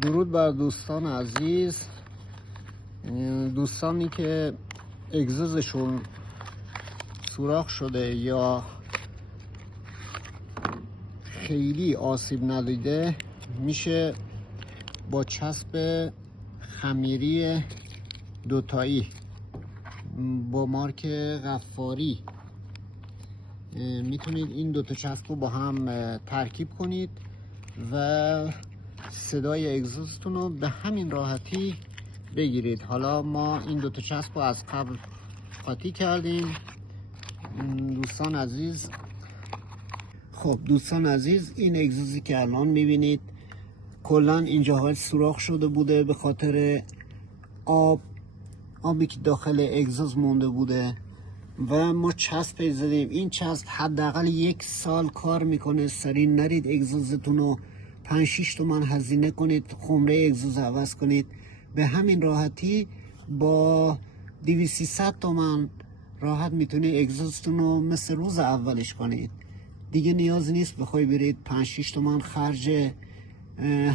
درود بر دوستان عزیز، دوستانی که اگزوزشون سوراخ شده یا خیلی آسیب ندیده، میشه با چسب خمیری دوتایی با مارک غفاری میتونید این دوتا چسب رو با هم ترکیب کنید و صدای اگزوزتون رو به همین راحتی بگیرید. حالا ما این دوتا چسب رو از قبل قاطی کردیم. دوستان عزیز، خب دوستان عزیز، این اگزوزی که الان میبینید کلا اینجاها سوراخ شده بوده به خاطر آبی که داخل اگزوز مونده بوده و ما چسب زدیم. این چسب حداقل 1 سال کار میکنه. سریع نرید اگزوزتون رو 5-6 تومن هزینه کنید خمره اگزوز عوض کنید. به همین راحتی با 200-300 تومن راحت میتونید اگزوزتون رو مثل روز اولش کنید. دیگه نیاز نیست بخوای برید 5-6 تومن خرج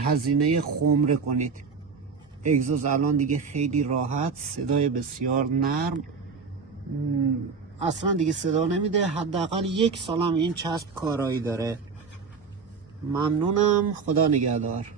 هزینه خمره کنید. اگزوز الان دیگه خیلی راحت، صدای بسیار نرم، اصلا دیگه صدا نمیده. حداقل 1 سال هم این چسب کارایی داره. ممنونم، خدا نگهدار.